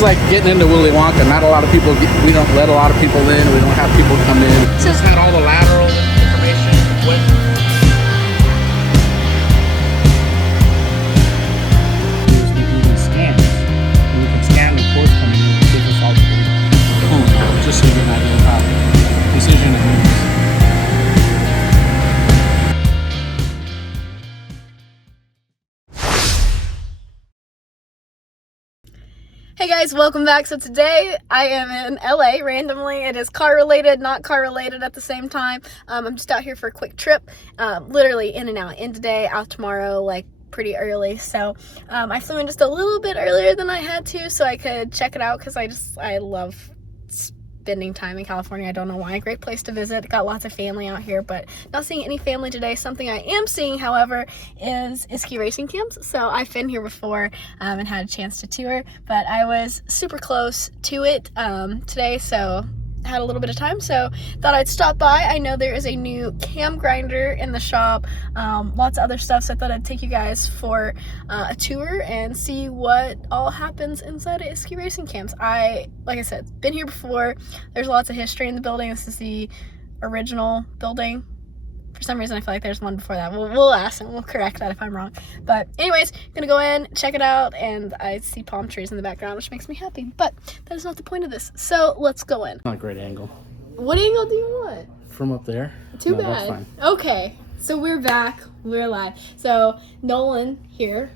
is like getting into Willy Wonka. Not a lot of people, we don't let a lot of people in. We don't have people come in. So it's got all the lateral information. We do these scans. And we can scan the course coming in. It gives us all the data. Just so you get an idea of how precision it moves. Hey guys, welcome back. So today I am in LA randomly. It is car related, not car related at the same time. I'm just out here for a quick trip, literally in and out, in today, out tomorrow, like pretty early. So I flew in just a little bit earlier than I had to so I could check it out because I love spending time in California. I don't know why. Great place to visit. Got lots of family out here, but not seeing any family today. Something I am seeing, however, is Isky Racing Cams. So I've been here before and had a chance to tour, but I was super close to it today, so had a little bit of time, so thought I'd stop by. I know there is a new cam grinder in the shop, lots of other stuff, so I thought I'd take you guys for a tour and see what all happens inside of Isky Racing Cams. Like I said, been here before. There's lots of history in the building. This is the original building. For some reason I feel like there's one before that. We'll ask and we'll correct that if I'm wrong. But anyways, gonna go in, check it out, and I see palm trees in the background, which makes me happy. But that is not the point of this. So let's go in. Not a great angle. What angle do you want? From up there. Too bad. That's fine. Okay, so we're back. We're live. So Nolan here.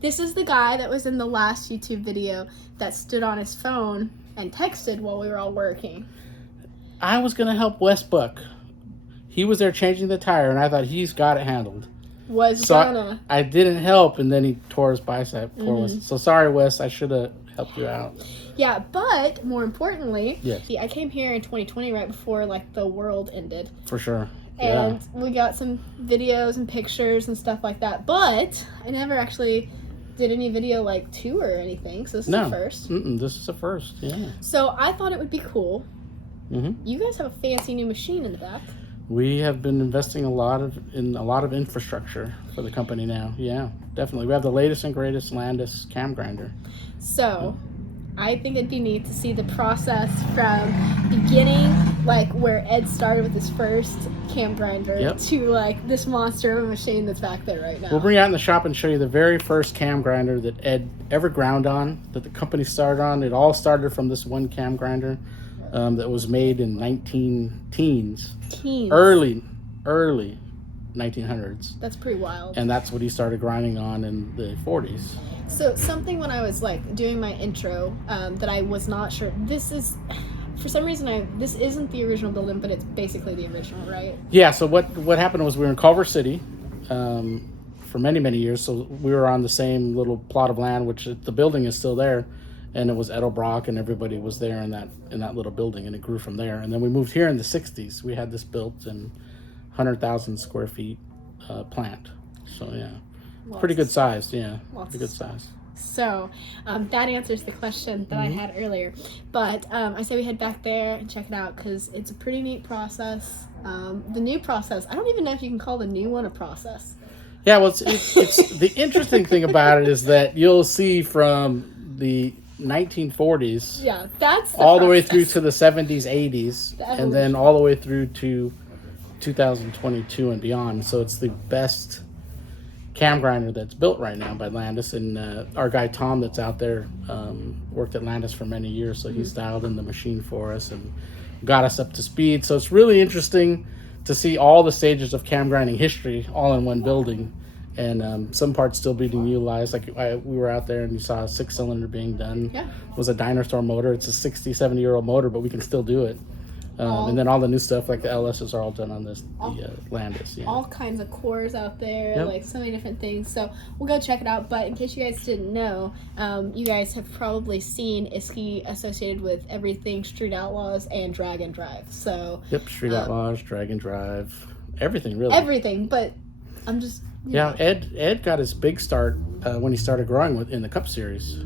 This is the guy that was in the last YouTube video that stood on his phone and texted while we were all working. I was gonna help Westbuck. He was there changing the tire, and I thought he's got it handled. I didn't help, and then he tore his bicep. Poor Wes. So sorry, Wes. I should have helped you out. Yeah, but more importantly, yes. I came here in 2020 right before like the world ended. For sure. And we got some videos and pictures and stuff like that. But I never actually did any video like tour or anything. So this is the first. This is the first. Yeah. So I thought it would be cool. You guys have a fancy new machine in the back. We have been investing in a lot of infrastructure for the company now. Yeah, definitely. We have the latest and greatest Landis cam grinder. So, I think it'd be neat to see the process from beginning, like where Ed started with his first cam grinder, to like this monster of a machine that's back there right now. We'll bring you out in the shop and show you the very first cam grinder that Ed ever ground on, that the company started on. It all started from this one cam grinder. That was made in early 1900s. That's pretty wild. And that's what he started grinding on in the 40s. So something when I was like doing my intro that I was not sure. This is, for some reason, this isn't the original building, but it's basically the original, right? Yeah. So what happened was we were in Culver City for many years. So we were on the same little plot of land, which the building is still there. And it was Edelbrock, and everybody was there in that little building, and it grew from there. And then we moved here in the 60s. We had this built in 100,000 square feet plant. So yeah, pretty good size. Yeah, pretty good size. So that answers the question that I had earlier. But I say we head back there and check it out because it's a pretty neat process. The new process, I don't even know if you can call the new one a process. Yeah, well, it's the interesting thing about it is that you'll see from the 1940s, that's all the way through to the 70s, 80s, and then all the way through to 2022 and beyond. So it's the best cam grinder that's built right now by Landis, and our guy Tom that's out there worked at Landis for many years, so he's dialed in the machine for us and got us up to speed. So it's really interesting to see all the stages of cam grinding history all in one building. And some parts still being utilized. Like we were out there and you saw a 6-cylinder being done. Yeah. It was a Dinosaur motor. It's a 60, 70-year-old motor, but we can still do it. And then all the new stuff, like the LSs, are all done on this Landis. Yeah. All kinds of cores out there, like so many different things. So we'll go check it out. But in case you guys didn't know, you guys have probably seen Isky associated with everything Street Outlaws and Drag and Drive. So Street Outlaws, Drag and Drive, everything really. Everything, but I'm just. Ed got his big start when he started growing in the Cup Series.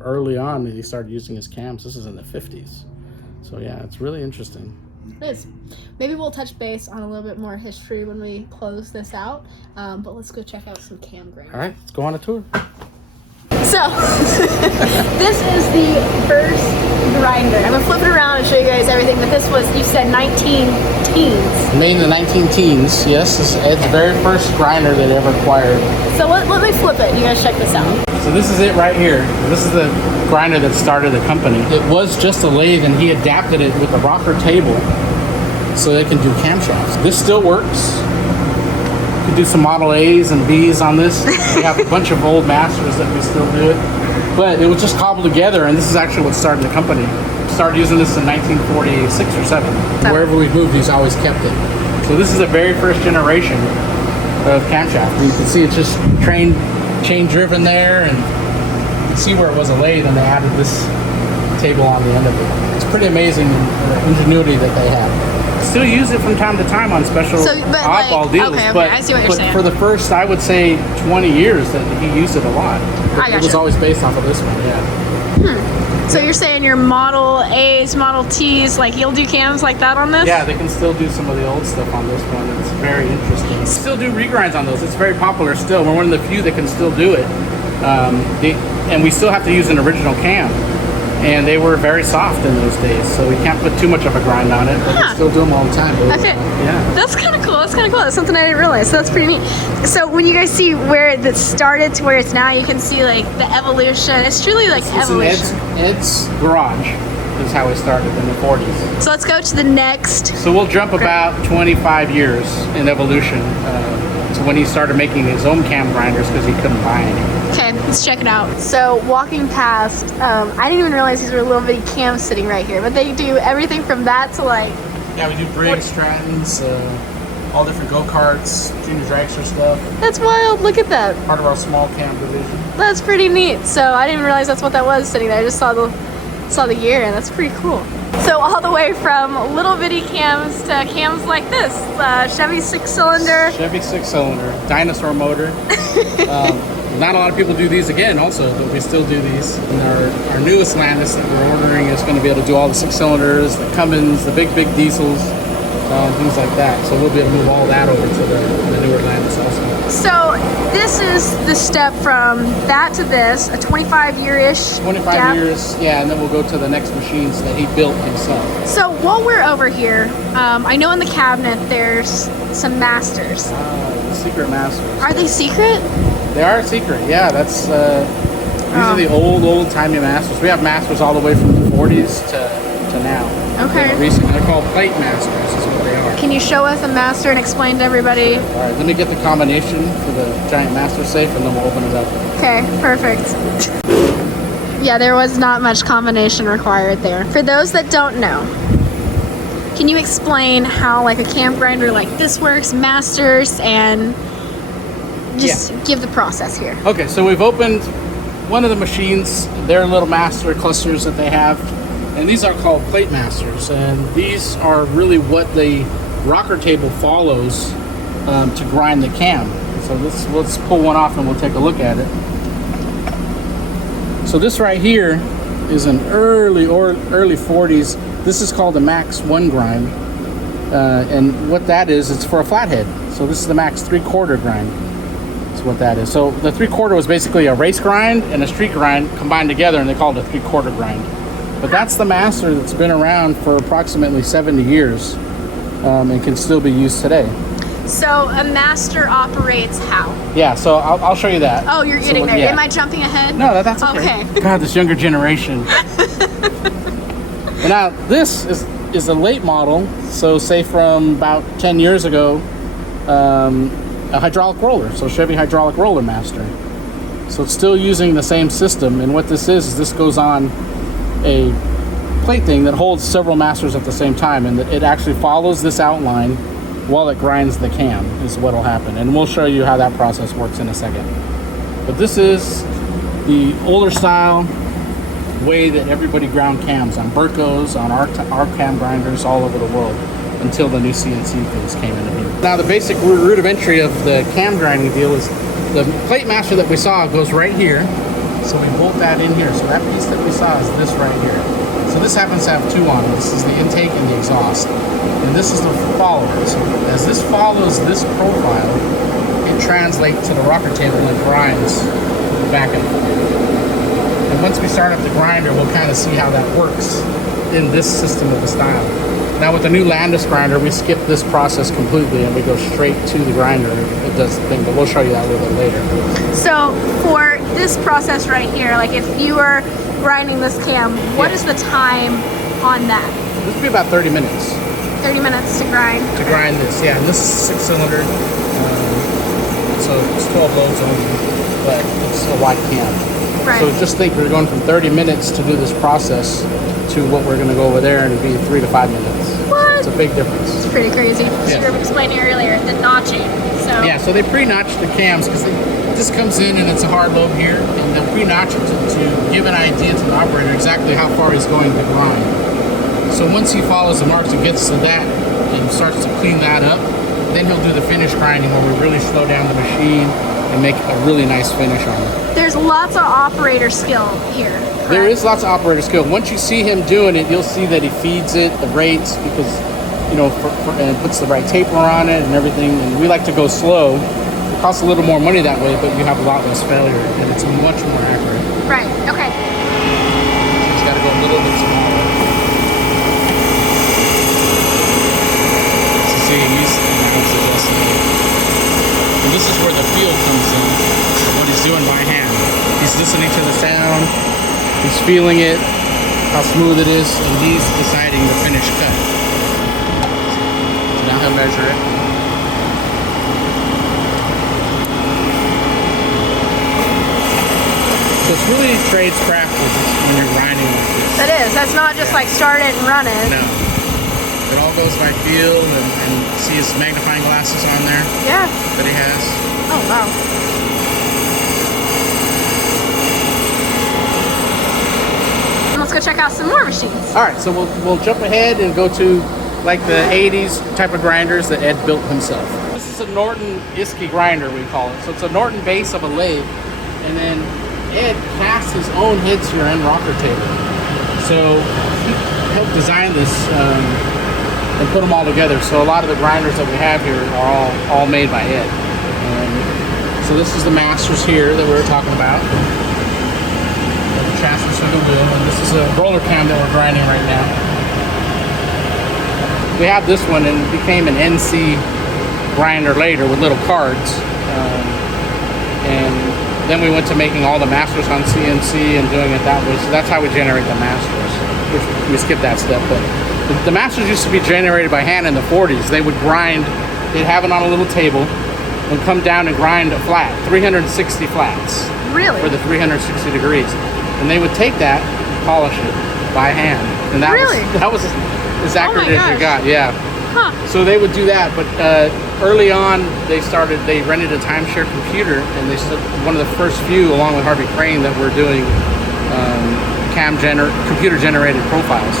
Early on, he started using his cams. This is in the 50s. So yeah, it's really interesting. It is. Maybe we'll touch base on a little bit more history when we close this out. But let's go check out some cam grinders. All right, let's go on a tour. So So, this is the first grinder. I'm gonna flip it around and show you guys everything, but this was, you said 19 teens. Made in the 19 teens, yes. It's the very first grinder that ever acquired. So let me flip it. You guys check this out. So this is it right here. This is the grinder that started the company. It was just a lathe, and he adapted it with a rocker table so they can do camshafts. This still works. You can do some Model A's and B's on this. We have a bunch of old masters that we still do it. But it was just cobbled together, and this is actually what started the company. We started using this in 1946 or 7. Wherever we've moved, he's always kept it. So this is the very first generation of camshaft. You can see it's just chain driven there, and you can see where it was a lathe, and they added this table on the end of it. It's pretty amazing ingenuity that they have. Still use it from time to time on special oddball deals. Okay, but, I see what you're saying. For the first, I would say, 20 years that he used it a lot. It was always based off of this one, yeah. So you're saying your Model A's, Model T's, like you'll do cams like that on this? Yeah, they can still do some of the old stuff on this one. It's very interesting. Still do regrinds on those. It's very popular still. We're one of the few that can still do it. And we still have to use an original cam. And they were very soft in those days, so we can't put too much of a grind on it, but we still do them all the time. Okay. Yeah. That's kind of cool. That's kind of cool. That's something I didn't realize. So that's pretty neat. So when you guys see where it started to where it's now, you can see like the evolution. It's truly like evolution. Ed's garage is how it started in the 40s. So let's go to the next. So we'll jump about 25 years in evolution to when he started making his own cam grinders because he couldn't buy any. Okay, let's check it out. So walking past, I didn't even realize these were little bitty cams sitting right here, but they do everything from that to like... Yeah, we do Briggs, Strattons, all different go-karts, junior dragster stuff. That's wild, look at that. Part of our small cam division. That's pretty neat. So I didn't even realize that's what that was sitting there. I just saw the gear, and that's pretty cool. So all the way from little bitty cams to cams like this, Chevy 6-cylinder. Chevy 6-cylinder, dinosaur motor. Not a lot of people do these again also, but we still do these. And our newest Landis that we're ordering is going to be able to do all the 6-cylinders, the Cummins, the big diesels, things like that. So we'll be able to move all that over to the newer Landis also. So this is the step from that to this, a 25-year-ish 25 years, yeah, and then we'll go to the next machines that he built himself. So while we're over here, I know in the cabinet there's some masters. The secret masters. Are they secret? They are secret, yeah. That's these are the old-timey masters. We have masters all the way from the 40s to now. Okay. Recently, they're called plate masters is what they are. Can you show us a master and explain to everybody? All right, let me get the combination for the giant master safe, and then we'll open it up. Okay, perfect. Yeah, there was not much combination required there. For those that don't know, can you explain how like a cam grinder like this works, masters, and just give the process here? Okay, so we've opened one of the machines, their little master clusters that they have, and these are called plate masters, and these are really what the rocker table follows to grind the cam. So let's pull one off and we'll take a look at it. So this right here is an early 40s. This is called the Max 1 grind, and what that is, it's for a flathead. So this is the Max 3/4 grind. That's what that is. So the 3/4 was basically a race grind and a street grind combined together, and they called it a 3/4 grind. But that's the master that's been around for approximately 70 years and can still be used today. So a master operates how? Yeah, so I'll show you that. Oh, you're getting there. Yeah. Am I jumping ahead? No, that's okay. God, this younger generation. And now this is a late model, so say from about 10 years ago, a hydraulic roller, so Chevy hydraulic roller master. So it's still using the same system, and what this is this goes on a plate thing that holds several masters at the same time, and it actually follows this outline while it grinds the cam is what will happen, and we'll show you how that process works in a second. But this is the older style way that everybody ground cams on Burcos, on our cam grinders all over the world, until the new CNC things came into being. Now the basic rudimentary of the cam grinding deal is the plate master that we saw goes right here. So we bolt that in here. So that piece that we saw is this right here. So this happens to have two on it. This is the intake and the exhaust. And this is the follower. So as this follows this profile, it translates to the rocker table and grinds back and forth. once we start up the grinder, we'll kind of see how that works in this system of the style. Now with the new Landis grinder, we skip this process completely and we go straight to the grinder. It does the thing, but we'll show you that a little bit later. So for this process right here, like if you were grinding this cam, what is the time on that? This would be about 30 minutes. 30 minutes to grind? To grind this, yeah. And this is 6-cylinder, so it's 12 loads only, but it's a wide cam. Right. So just think we're going from 30 minutes to do this process to what we're going to go over there and it'd be 3 to 5 minutes. What? It's a big difference. It's pretty crazy. Yeah. You were explaining earlier, the notching. So yeah, so they pre-notch the cams because this comes in and it's a hard load here, and they'll pre-notch it to give an idea to the operator exactly how far he's going to grind. So once he follows the marks and gets to that and starts to clean that up, then he'll do the finish grinding where we really slow down the machine and make a really nice finish on it. There's lots of operator skill here. Correct? There is lots of operator skill. Once you see him doing it, you'll see that he feeds it the rates because, you know, and puts the right taper on it and everything. And we like to go slow. It costs a little more money that way, but you have a lot less failure and it's much more accurate. Right, okay. Just got to go a little bit smaller. So see, he's adjusting it. And this is where the feel comes in, what he's doing by hand. He's listening to the sound, he's feeling it, how smooth it is, and he's deciding the finished cut. So now he'll measure it. So it's really tradescraft when you're grinding like this. That is. That's not just like start it and run it. No. It all goes by feel and see his magnifying glasses on there. Yeah. That he has. Oh, wow. Let's go check out some more machines. All right, so we'll jump ahead and go to like the 80s type of grinders that Ed built himself. This is a Norton Isky grinder, we call it. So it's a Norton base of a lathe, and then Ed cast his own heads here and rocker table. So he helped design this and put them all together. So a lot of the grinders that we have here are all made by Ed. So this is the masters here that we were talking about. The chassis for the wheel, and this is a roller cam that we're grinding right now. We have this one and it became an NC grinder later with little cards. And then we went to making all the masters on CNC and doing it that way. So that's how we generate the masters, which we skipped that step. But the masters used to be generated by hand in the 40s. They would grind, they'd have it on a little table, would come down and grind a flat, 360 flats. Really? For the 360 degrees. And they would take that, polish it by hand. And that really? was as accurate as you got, yeah. Huh. So they would do that, but early on they rented a timeshare computer, and they one of the first few, along with Harvey Crane, that were doing computer generated profiles.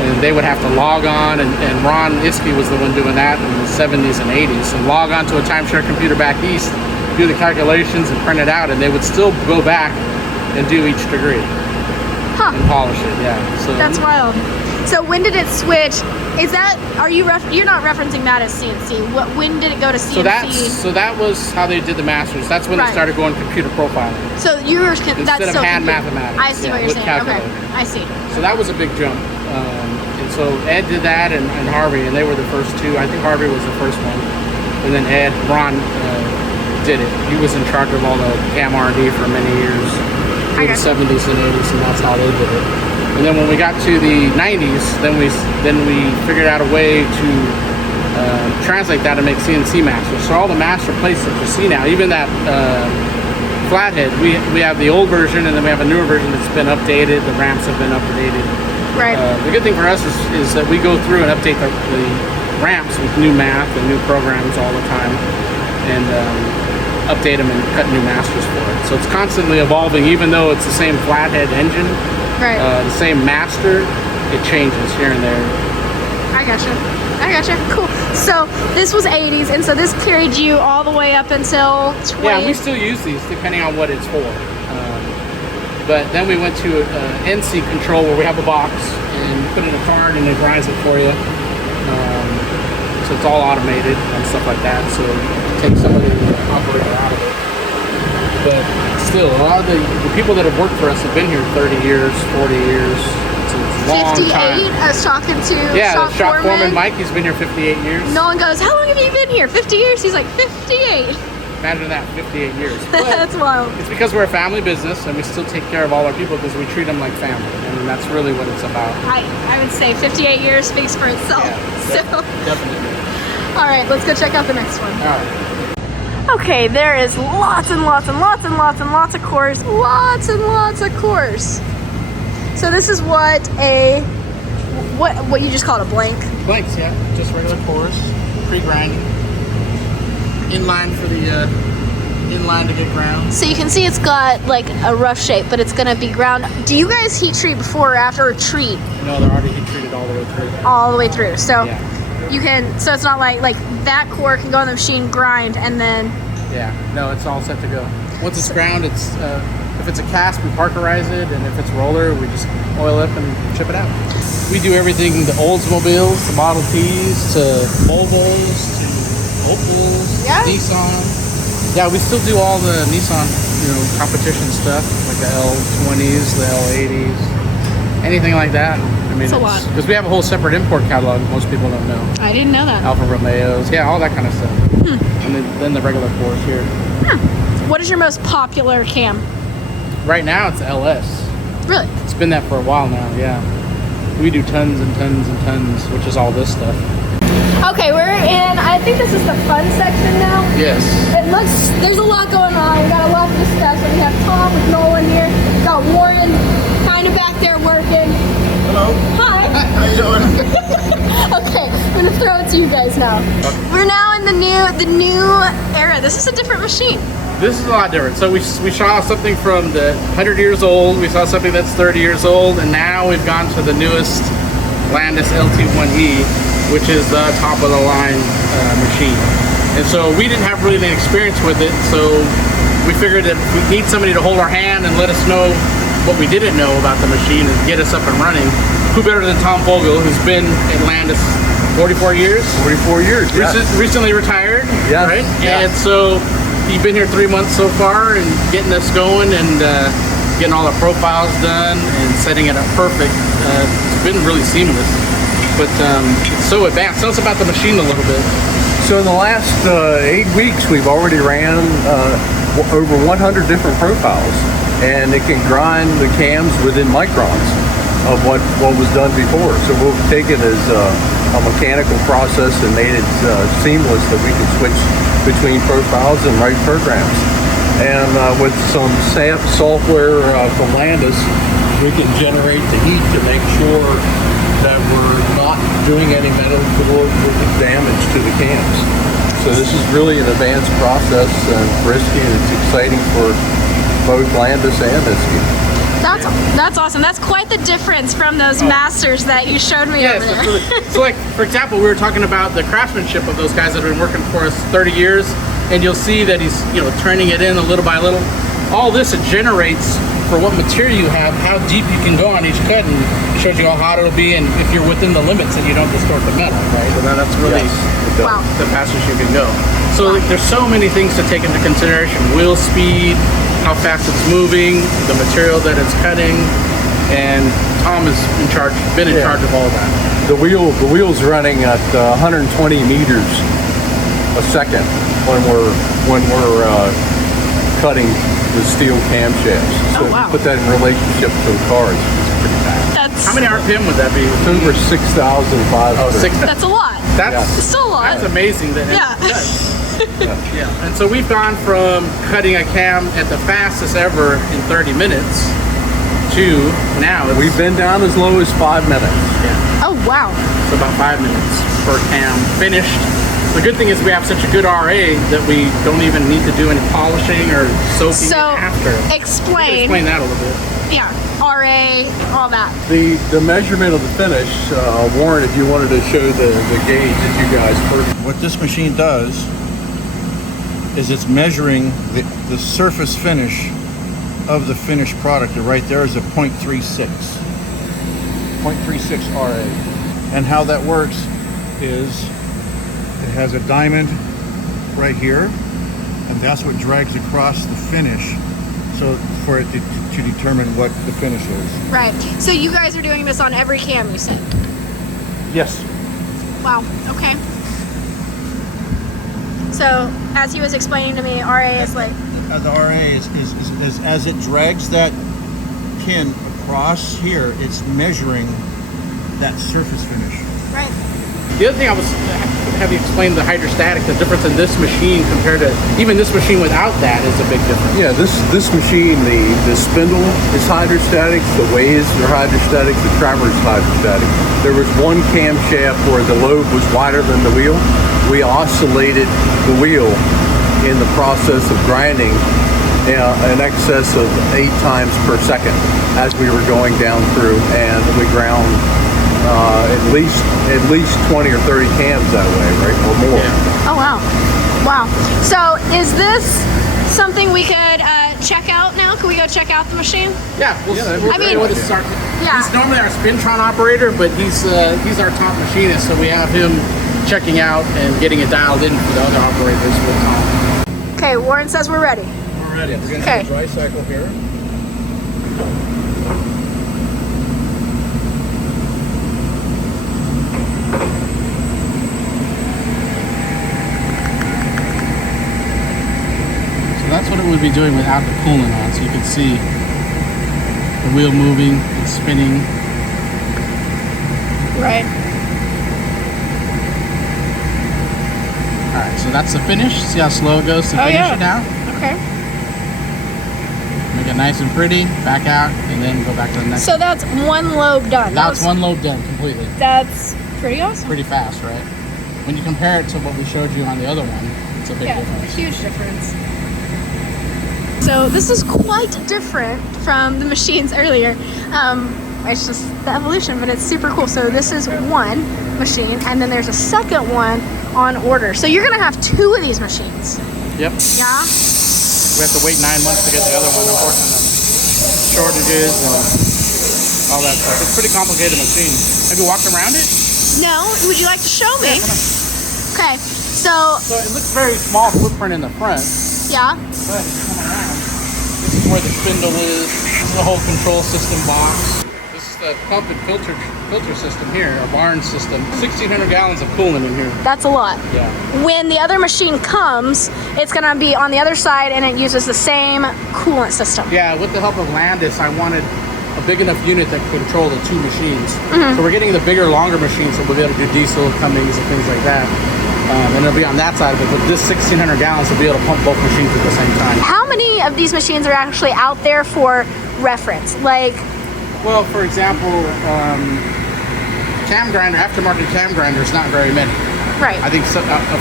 And they would have to log on, and Ron Isky was the one doing that in the 70s and 80s, and log on to a timeshare computer back east, do the calculations and print it out, and they would still go back and do each degree. Huh. And polish it, yeah. So that's wild. So when did it switch? Is that, you're not referencing that as CNC. When did it go to CNC? So that was how they did the masters. That's when they started going computer profiling. So yours instead of hand mathematics. I see what you're saying. Calculator. Okay, I see. So that was a big jump. And so Ed did that and Harvey, and they were the first two. I think Harvey was the first one. And then Ron did it. He was in charge of all the cam R&D for many years. Through the 70s and 80s, and that's how they did it. And then when we got to the 90s, then we figured out a way to translate that and make CNC masters. So all the master plates that you see now, even that flathead, we have the old version, and then we have a newer version that's been updated. The ramps have been updated. Right. The good thing for us is that we go through and update the ramps with new math and new programs all the time, and update them and cut new masters for it. So it's constantly evolving, even though it's the same flathead engine. Right. The same master, it changes here and there. I gotcha. Cool. So this was 80s, and so this carried you all the way up until 20. Yeah, we still use these depending on what it's for. But then we went to NC control, where we have a box and you put in a card and it grinds it for you. So it's all automated and stuff like that. So it takes some of the operator out of it. But still, a lot of the people that have worked for us have been here 30 years, 40 years. It's a long 58. time. I was talking to Yeah, shop the shop foreman foreman. Mike, he's been here 58 years. Nolan goes, how long have you been here? 50 years? He's like, 58. Imagine that, 58 years. But That's wild. it's because we're a family business and we still take care of all our people because we treat them like family. I mean, that's really what it's about. I would say 58 years speaks for itself. Yeah, definitely. All right, let's go check out the next one. All right. Okay, there is lots and lots and lots and lots and lots of cores. Lots and lots of cores. So this is what you just called a blank. Blanks, yeah. Just regular cores, pre-grinding. Inline for the inline to get ground. So you can see it's got like a rough shape, but it's gonna be ground. Do you guys heat treat before or after, or treat? No, they're already heat treated all the way through. All the way through. So Yeah. you can. So it's not like that core can go on the machine, grind, and then. Yeah, no, it's all set to go. Once it's ground, it's if it's a cast, we parkerize it, and if it's roller, we just oil up and ship it out. We do everything: the Oldsmobiles, the Model Ts, to Volvos, to Opels, Yeah. Nissan. Yeah, we still do all the Nissan, competition stuff, like the L20s, the L80s, anything like that. I mean, It's a lot. because we have a whole separate import catalog. Most people don't know. I didn't know that. Alfa Romeos, yeah, all that kind of stuff. And then the regular cores here. What is your most popular cam? Right now it's LS. Really? It's been that for a while now, yeah. We do tons and tons and tons, which is all this stuff. Okay, we're in, I think this is the fun section now. Yes. It looks, there's a lot going on. We got a lot to discuss. So we have Tom with Nolan here. We got Warren kind of back there working. Hello. Hi. How you doing? Okay, I'm gonna throw it to you guys now. We're now in the new era. This is a different machine. This is a lot different. So we saw something from the 100 years old, we saw something that's 30 years old, and now we've gone to the newest Landis LT1E, which is the top of the line machine. And so we didn't have really any experience with it, so we figured that we need somebody to hold our hand and let us know what we didn't know about the machine and get us up and running. Who better than Tom Vogel, who's been at Landis 44 years? 44 years, yeah. Recently retired, Yes, right? yeah. And so you've been here 3 months so far and getting us going and getting all the profiles done and setting it up perfect. It's been really seamless, but it's so advanced. Tell us about the machine a little bit. So in the last 8 weeks, we've already ran over 100 different profiles, and it can grind the cams within microns of what was done before. So we'll take it as a mechanical process and made it seamless that we can switch between profiles and write programs. And with some SAP software from Landis, we can generate the heat to make sure that we're not doing any metal damage to the cams. So this is really an advanced process and risky, and it's exciting for both Landis and Isky. That's awesome. That's quite the difference from those masters that you showed me over there. So like, for example, we were talking about the craftsmanship of those guys that have been working for us 30 years, and you'll see that he's, turning it in a little by little. All this, it generates for what material you have, how deep you can go on each cut, and shows you how hot it'll be, and if you're within the limits and you don't distort the metal, right? So that's really Wow. the fastest you can go. So there's so many things to take into consideration: wheel speed, how fast it's moving, the material that it's cutting, and Tom is been in charge of all that. The wheel's running at 120 meters a second when we're cutting the steel camshafts. So Oh, wow. put that in relationship to the cars, it's pretty fast. How many RPM would that be? It's over 6,500. Oh, 6. That's a lot. That's It's still a lot. That's amazing that Yeah. it does. Yeah. And so we've gone from cutting a cam at the fastest ever in 30 minutes to now it's We've been down as low as 5 minutes. Oh, wow. it's about 5 minutes per cam finished. The good thing is we have such a good RA that we don't even need to do any polishing or soaking So, it after. explain. Explain that a little bit. Yeah, RA, all that. The measurement of the finish, Warren, if you wanted to show the gauge that you guys first. What this machine does is it's measuring the surface finish of the finished product. And right there is a 0.36 RA. And how that works is it has a diamond right here, and that's what drags across the finish, so for it to determine what the finish is. Right. So you guys are doing this on every cam, you said? Yes. Wow. Okay. So as he was explaining to me, RA is like. The RA is as it drags that pin across here, it's measuring that surface finish. Right. The other thing I was have you explain the hydrostatic, the difference in this machine compared to even this machine without that is a big difference. Yeah, this machine, the spindle is hydrostatic, the ways are hydrostatic, the trimmer is hydrostatic. There was one camshaft where the lobe was wider than the wheel. We oscillated the wheel in the process of grinding in excess of 8 times per second as we were going down through, and we ground at least 20 or 30 cams that way, right, or more. Yeah. Oh wow, wow. So is this something we could check out now? Can we go check out the machine? Yeah, that'd be we'll great. this is our, Yeah. He's normally our Spintron operator, but he's our top machinist, so we have him checking out and getting it dialed in for the other operators with Tom. Okay, Warren says we're ready. We're ready. We're going to Okay. do a dry cycle here. That's what it would be doing without the coolant on, so you can see the wheel moving, it's spinning. Right. Alright, so that's the finish. See how slow it goes to finish yeah. it now? Okay. Make it nice and pretty, back out, and then go back to the next. So that's one lobe done. That's one lobe done completely. That's pretty awesome. Pretty fast, right? When you compare it to what we showed you on the other one, it's a big difference. Huge difference. So this is quite different from the machines earlier. It's just the evolution, but it's super cool. So this is one machine, and then there's a second one on order. So you're gonna have 2 of these machines. Yep. Yeah? We have to wait 9 months to get the other one, unfortunately. Shortages and all that stuff. It's a pretty complicated machine. Have you walked around it? No? Would you like to show me? Okay, so, So it looks very small footprint in the front. yeah. But if you come around, this is where the spindle is. This is the whole control system box. This is the pump and filter system here, a barn system. 1,600 gallons of coolant in here. That's a lot. Yeah. When the other machine comes, it's gonna be on the other side, and it uses the same coolant system. Yeah, with the help of Landis, I wanted a big enough unit that could control the 2 machines. So we're getting the bigger, longer machines, so we'll be able to do diesel, Cummings, and things like that. And it'll be on that side of it, but this 1,600 gallons will be able to pump both machines at the same time. How many of these machines are actually out there for reference? Like, Well, for example, cam grinder, aftermarket cam grinders, not very many. right. I think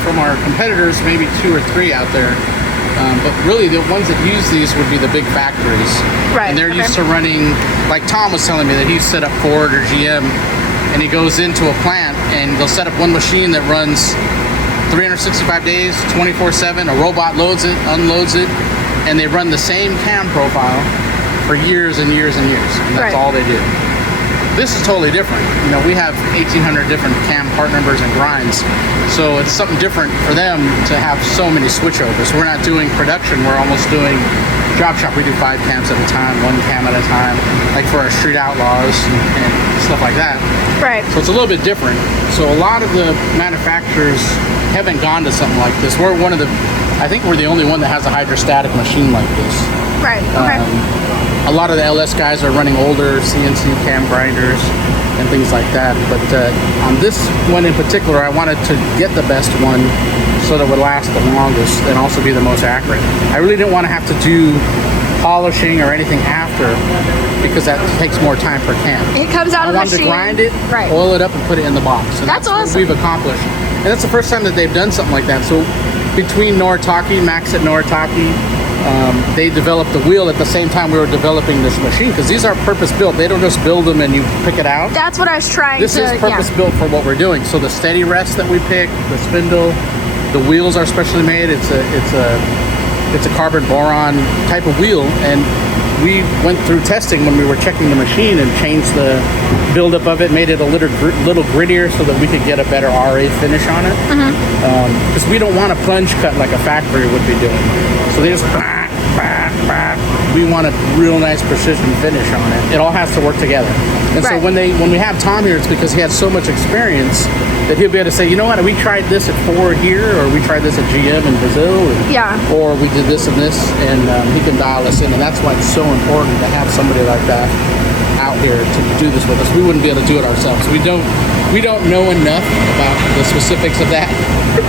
from our competitors, maybe 2 or 3 out there. But really, the ones that use these would be the big factories. Right, And they're okay. used to running, like Tom was telling me that he set up Ford or GM, and he goes into a plant and they'll set up one machine that runs 365 days, 24/7. A robot loads it, unloads it, and they run the same cam profile for years and years and years. And that's Right. all they do. This is totally different. You know, we have 1,800 different cam part numbers and grinds. So it's something different for them to have so many switchovers. We're not doing production, we're almost doing drop shop. We do 5 cams at a time, 1 cam at a time, like for our street outlaws and stuff like that. Right. So it's a little bit different. So a lot of the manufacturers haven't gone to something like this. We're one of the, I think we're the only one that has a hydrostatic machine like this. Right. Okay. A lot of the LS guys are running older CNC cam grinders and things like that. But on this one in particular, I wanted to get the best one so that it would last the longest and also be the most accurate. I really didn't want to have to do polishing or anything after because that takes more time per cam. It comes out I of the wanted machine. to grind it, Right. oil it up, and put it in the box. And That's what awesome. we've accomplished. And that's the first time that they've done something like that. So between Noritake, Max at Noritake, they developed the wheel at the same time we were developing this machine because these are purpose built. They don't just build them and you pick it out. That's what I was trying This to. is purpose built for what we're doing. So the steady rest that we pick, the spindle, the wheels are specially made. It's a carbon boron type of wheel, and we went through testing when we were checking the machine and changed the buildup of it, made it a little grittier so that we could get a better RA finish on it. Because we don't want a plunge cut like a factory would be doing. So they just we want a real nice precision finish on it. It all has to work together. And so when we have Tom here, it's because he has so much experience that he'll be able to say, you know what, we tried this at Ford here, or we tried this at GM in Brazil, or we did this and this, and he can dial us in. And that's why it's so important to have somebody like that out here to do this with us. We wouldn't be able to do it ourselves. We don't know enough about the specifics of that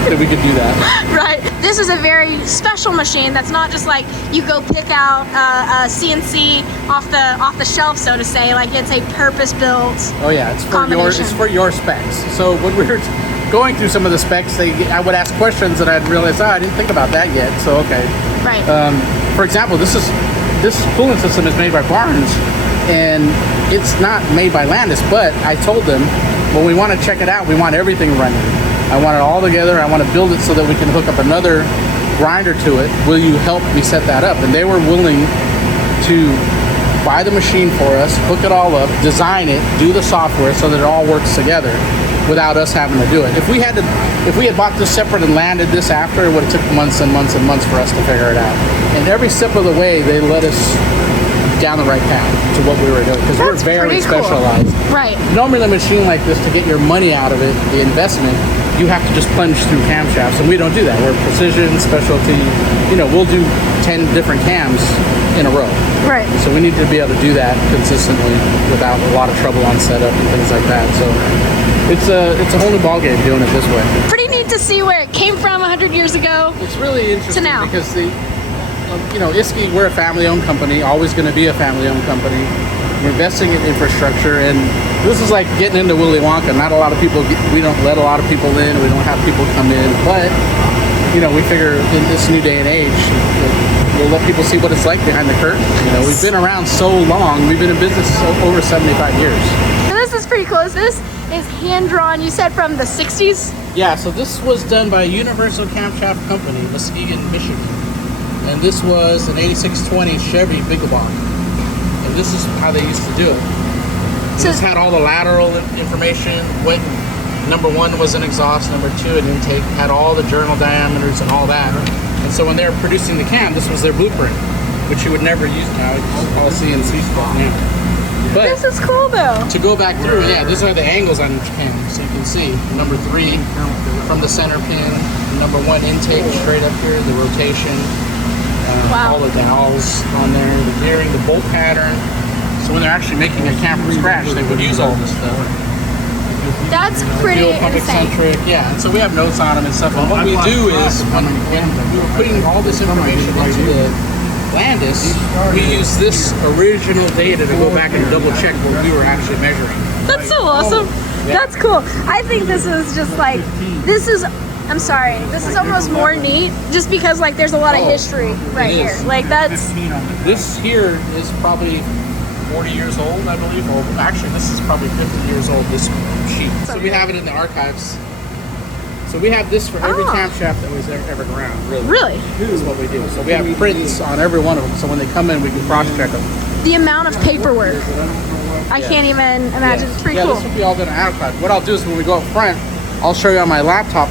that we could do that. Right. This is a very special machine that's not just like you go pick out a CNC off the shelf, so to say. Like, it's a purpose-built it's for your specs. So when we were going through some of the specs, I would ask questions and I'd realize, I didn't think about that yet. So okay. Right. For example, this cooling system is made by Barnes, and it's not made by Landis. But I told them, when we want to check it out, we want everything running. I want it all together. I want to build it so that we can hook up another grinder to it. Will you help me set that up? And they were willing to buy the machine for us, hook it all up, design it, do the software so that it all works together without us having to do it. If we had bought this separate and landed this after, it would have took months and months and months for us to figure it out. And every step of the way, they led us down the right path to what we were doing, because we're very specialized. Right. Normally, a machine like this, to get your money out of it, the investment, you have to just plunge through camshafts, and we don't do that. We're precision, specialty. We'll do 10 different cams in a row. Right. So we need to be able to do that consistently without a lot of trouble on setup and things like that. So it's a whole new ballgame doing it this way. Pretty neat to see where it came from 100 years ago. It's really interesting to now. Because Isky, we're a family-owned company, always going to be a family-owned company. We're investing in infrastructure, and this is like getting into Willy Wonka. Not a lot of people, we don't let a lot of people in, we don't have people come in, but, we figure in this new day and age, we'll let people see what it's like behind the curtain. We've been around so long, we've been in business over 75 years. So this is pretty cool. This is hand-drawn, you said from the 60s? Yeah, so this was done by Universal Camshaft Company, Muskegon, Michigan. And this was an 8620 Chevy Bigglebach. And this is how they used to do it. So this had all the lateral information. What number 1 was an exhaust, number 2 an intake, had all the journal diameters and all that. And so when they were producing the cam, this was their blueprint, which you would never use now. It's all CNC stuff now. But this is cool though. To go back through, these are the angles on each cam. So you can see number 3 from the center pin, number 1 intake straight up here, the rotation. All the dowels on there, the gearing, the bolt pattern. So when they're actually making a cam from scratch, they would use all this stuff. That's pretty insane. Yeah, and so we have notes on them and stuff. And what we do is, when we were putting all this information into the Landis, we use this original data to go back and double check what we were actually measuring. That's so awesome. That's cool. I think this is just like, this is almost more neat just because like there's a lot of history right here. Like this here is probably 40 years old, I believe. Or actually, this is probably 50 years old, this sheet. So we have it in the archives. So we have this for every camshaft that was ever around, really. Really? This is what we do. So we have prints on every one of them. So when they come in, we can cross-check them. The amount of paperwork. I can't even imagine. It's pretty cool. This will be all done in archive. What I'll do is when we go up front, I'll show you on my laptop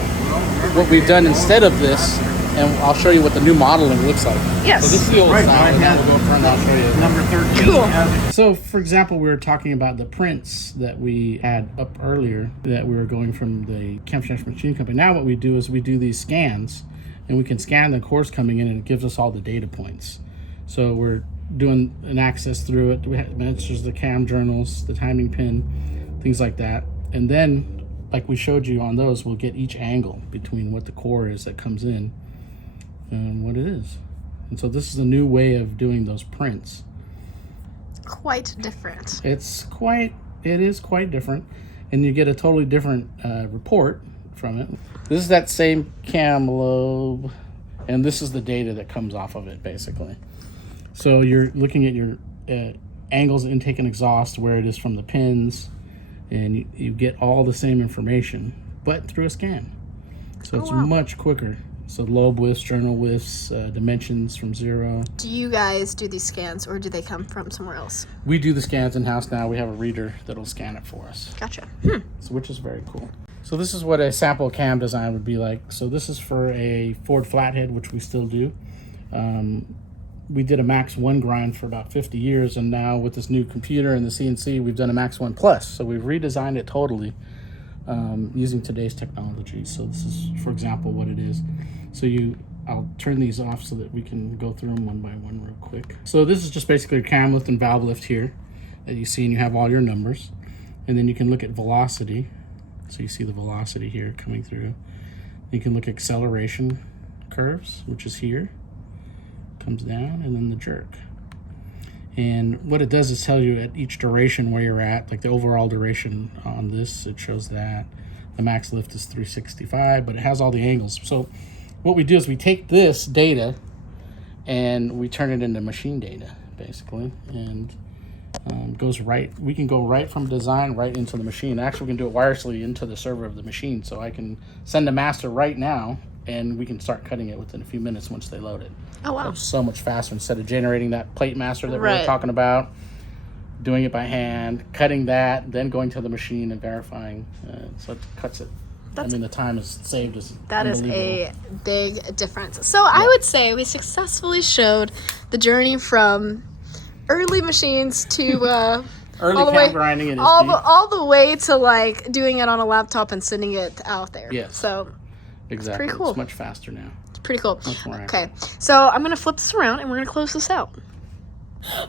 what we've done instead of this, and I'll show you what the new modeling looks like. Yes. So this is the old style, and then we'll go up front and I'll show you. Number 13. Cool. So, for example, we were talking about the prints that we had up earlier that we were going from the Camshaft Machine Company. Now what we do is we do these scans, and we can scan the cores coming in, and it gives us all the data points. So we're doing an access through it. We have mentions the cam journals, the timing pin, things like that. And then, like we showed you on those, we'll get each angle between what the core is that comes in and what it is. And so this is a new way of doing those prints. Quite different. It is quite different, and you get a totally different report from it. This is that same cam lobe, and this is the data that comes off of it, basically. So you're looking at your angles, intake and exhaust, where it is from the pins, and you get all the same information, but through a scan. So it's much quicker. So lobe widths, journal widths, dimensions from 0. Do you guys do these scans, or do they come from somewhere else? We do the scans in-house now. We have a reader that'll scan it for us. Gotcha. So, which is very cool. So this is what a sample cam design would be like. So this is for a Ford flathead, which we still do. We did a Max 1 grind for about 50 years, and now with this new computer and the CNC, we've done a Max 1 Plus. So we've redesigned it totally using today's technology. So this is, for example, what it is. So I'll turn these off so that we can go through them one by one real quick. So this is just basically a cam lift and valve lift here that you see, and you have all your numbers. And then you can look at velocity. So you see the velocity here coming through. You can look at acceleration curves, which is here. Comes down, and then the jerk. And what it does is tell you at each duration where you're at, like the overall duration on this, it shows that. The max lift is 365, but it has all the angles. So what we do is we take this data and we turn it into machine data, basically, and goes right. We can go right from design right into the machine. Actually, we can do it wirelessly into the server of the machine. So I can send a master right now, and we can start cutting it within a few minutes once they load it. Oh, wow. It's so much faster instead of generating that plate master that we Right. were talking about, doing it by hand, cutting that, then going to the machine and verifying. So it cuts it. The time is saved. That is a big difference. So I would say we successfully showed the journey from early machines to early all the cam way, grinding and all the way to like doing it on a laptop and sending it out there. Yes. So exactly. pretty cool. It's much faster now. it's pretty cool. Much more Okay, accurate. so I'm gonna flip this around and we're gonna close this out.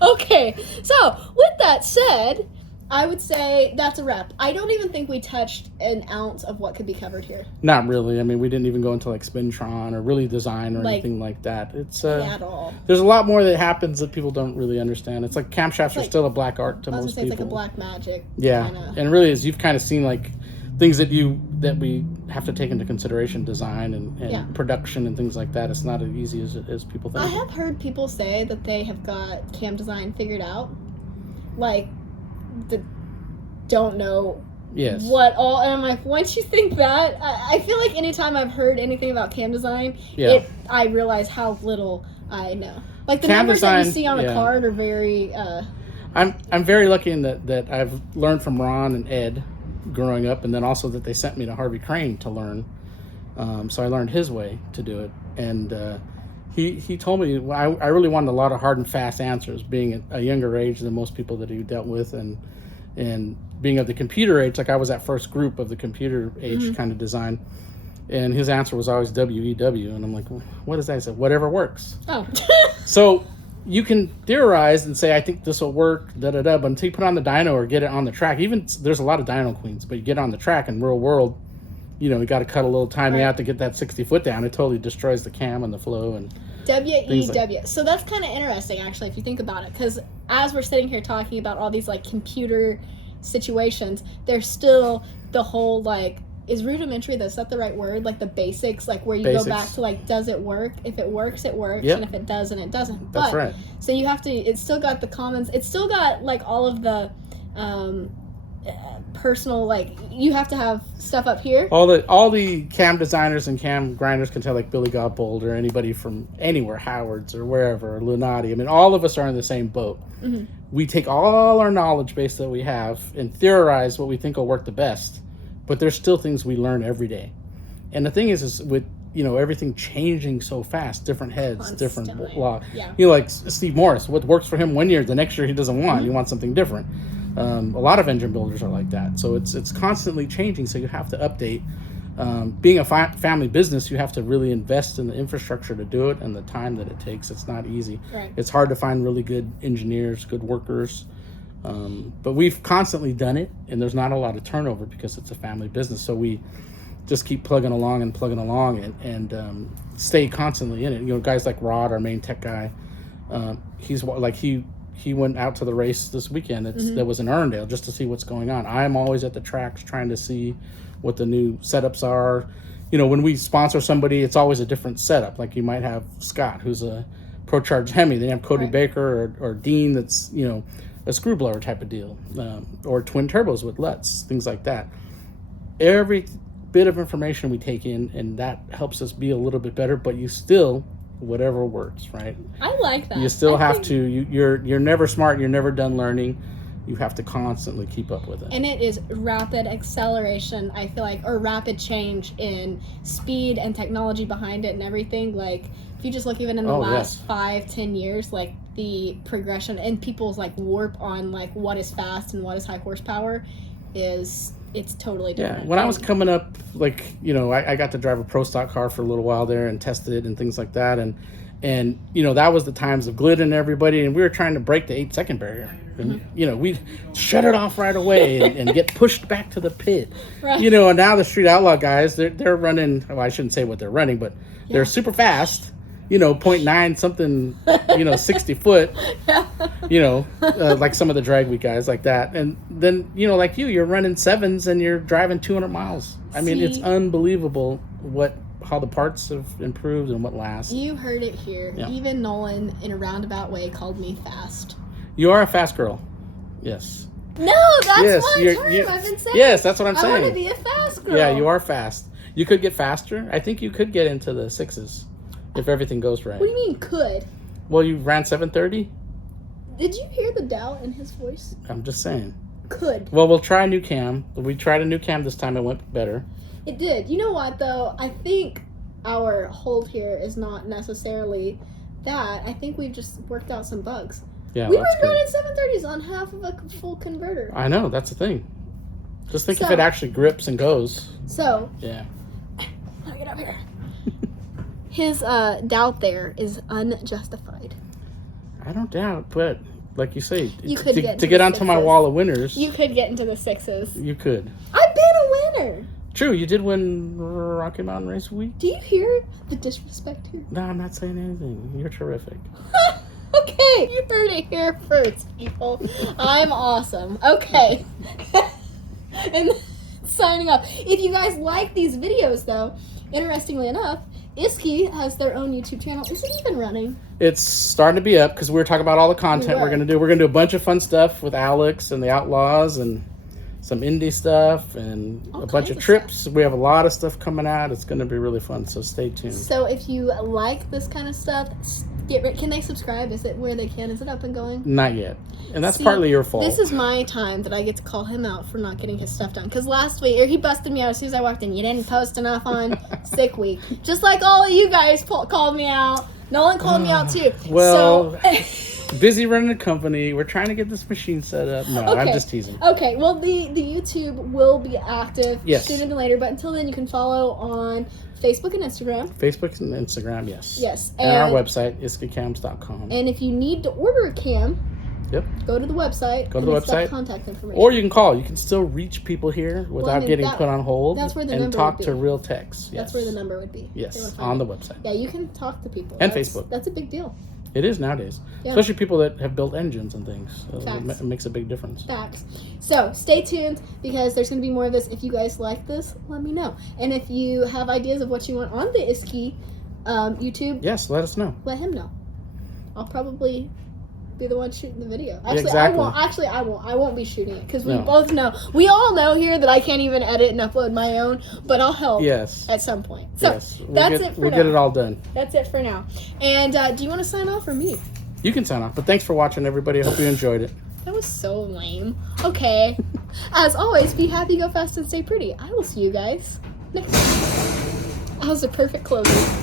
Okay, so with that said, I would say that's a wrap. I don't even think we touched an ounce of what could be covered here. Not really. I mean, we didn't even go into like Spintron or really design or Like, anything like that. It's At all. there's a lot more that happens that people don't really understand. It's like camshafts are like- still a black art to I was most gonna say people. it's like a black magic. Yeah, Kinda. and it really is. You've kind of seen like things that we have to take into consideration, design and Yeah. production and things like that. It's not as easy as people think. I have heard people say that they have got cam design figured out. Like, don't know Yes. what all, and I'm like, once you think that, I feel like anytime I've heard anything about cam design, Yeah. I realize how little I know. Like the Cam numbers that you design, see on a yeah. card are very. I'm very lucky in that I've learned from Ron and Ed growing up, and then also that they sent me to Harvey Crane to learn. So I learned his way to do it, and he told me I really wanted a lot of hard and fast answers, being at a younger age than most people that he dealt with, and being of the computer age, like I was that first group of the computer age kind of design. And his answer was always WEW, and I'm like, well, what does that? He said, whatever works. Oh. So you can theorize and say, I think this will work, but until you put on the dyno or get it on the track, even there's a lot of dyno queens, but you get on the track in real world, you got to cut a little timing out to get that 60 foot down. It totally destroys the cam and the flow. And WEW. So that's kind of interesting, actually, if you think about it, because as we're sitting here talking about all these like computer situations, there's still the whole like, is rudimentary, is that the right word? Like the basics, like where you go back to like, does it work? If it works, it works. Yep. And if it doesn't, it doesn't. That's right. So you have to, it's still got the comments, it's still got like all of the personal, like you have to have stuff up here. All the cam designers and cam grinders can tell, like Billy Godbold or anybody from anywhere, Howard's or wherever, or Lunati. I mean, all of us are in the same boat. Mm-hmm. We take all our knowledge base that we have and theorize what we think will work the best, but there's still things we learn every day. And the thing is with everything changing so fast, different heads, different law. Yeah. Like Steve Morris, what works for him one year, the next year he doesn't want. He wants something different. A lot of engine builders are like that. So it's constantly changing. So you have to update. Being a family business, you have to really invest in the infrastructure to do it and the time that it takes. It's not easy. Right. It's hard to find really good engineers, good workers. But we've constantly done it, and there's not a lot of turnover because it's a family business. So we just keep plugging along and stay constantly in it. Guys like Rod, our main tech guy, he's like he went out to the race this weekend. That was in Erndale just to see what's going on. I'm always at the tracks trying to see what the new setups are. When we sponsor somebody, it's always a different setup. Like you might have Scott, who's a Pro Charge Hemi. Then you have Cody Baker or Dean, that's a screw blower type of deal, or twin turbos with LUTs, things like that. Every bit of information we take in, and that helps us be a little bit better. But you still, whatever works, right? I like that. You still have to. You're never smart. You're never done learning. You have to constantly keep up with it. And it is rapid acceleration, I feel like, or rapid change in speed and technology behind it and everything. Like, if you just look even in the last 5-10 years, like the progression and people's like warp on like what is fast and what is high horsepower it's totally different. Yeah, when I was coming up, like, you know, I got to drive a pro stock car for a little while there and tested it and things like that. And you know, that was the times of Glidden and everybody, and we were trying to break the 8-second barrier. And, you know, we'd shut it off right away and get pushed back to the pit. Right. You know, and now the Street Outlaw guys, they're running, well, I shouldn't say what they're running, but they're super fast, you know, 0.9 something, you know, 60 foot, you know, like some of the drag week guys like that. And then, you know, like you're running 7s and you're driving 200 miles. I mean, it's unbelievable how the parts have improved and what lasts. You heard it here. Yeah. Even Nolan, in a roundabout way, called me fast. You are a fast girl. Yes. No, that's my term. I've been saying. Yes, that's what I'm saying. I want to be a fast girl. Yeah, you are fast. You could get faster. I think you could get into the 6s if everything goes right. What do you mean could? Well, you ran 730. Did you hear the doubt in his voice? I'm just saying. Could. Well, we'll try a new cam. We tried a new cam this time. It went better. It did. You know what, though? I think our hold here is not necessarily that. I think we've just worked out some bugs. Yeah, we were running 730s on half of a full converter. I know, that's the thing. Just think if it actually grips and goes. So. Yeah. Let me get up here. His doubt there is unjustified. I don't doubt, but like you say, you could to get onto my wall of winners. You could get into the 6s. You could. I've been a winner. True, you did win Rocky Mountain Race Week. Do you hear the disrespect here? No, I'm not saying anything. You're terrific. Okay, you heard it here first, people. I'm awesome. Okay. And signing off. If you guys like these videos, though, interestingly enough, Isky has their own YouTube channel. Is it even running? It's starting to be up because we were talking about all the content we're going to do. We're going to do a bunch of fun stuff with Alex and the Outlaws and some indie stuff and a bunch of trips. We have a lot of stuff coming out. It's going to be really fun, so stay tuned. So if you like this kind of stuff, can they subscribe? Is it where they can? Is it up and going? Not yet. And that's partly your fault. This is my time that I get to call him out for not getting his stuff done. Because last week, he busted me out as soon as I walked in. You didn't post enough on sick week. Just like all of you guys called me out. Nolan called me out too. Well... busy running a company. We're trying to get this machine set up. No, okay. I'm just teasing. Okay, well, the YouTube will be active sooner than later, but until then, you can follow on Facebook and Instagram. Facebook and Instagram, yes. Yes. And our website, iskecams.com. And if you need to order a cam, go to the website. Go to the website. Contact information. Or you can call. You can still reach people here without getting put on hold. That's where the and number talk would be. to real techs. Yes. That's where the number would be. Yes, on the website. Yeah, you can talk to people. And Facebook. That's a big deal. It is nowadays. Yeah. Especially people that have built engines and things. So it makes a big difference. Facts. So stay tuned because there's going to be more of this. If you guys like this, let me know. And if you have ideas of what you want on the Isky YouTube, yes, let us know. Let him know. I'll probably be the one shooting the video. Actually, exactly. I won't. I won't be shooting it because we both know. We all know here that I can't even edit and upload my own, but I'll help. Yes. At some point. So that's it for now. We'll get it all done. That's it for now. And do you want to sign off or me? You can sign off. But thanks for watching, everybody. I hope you enjoyed it. That was so lame. Okay. As always, be happy, go fast, and stay pretty. I will see you guys next time. That was a perfect closing.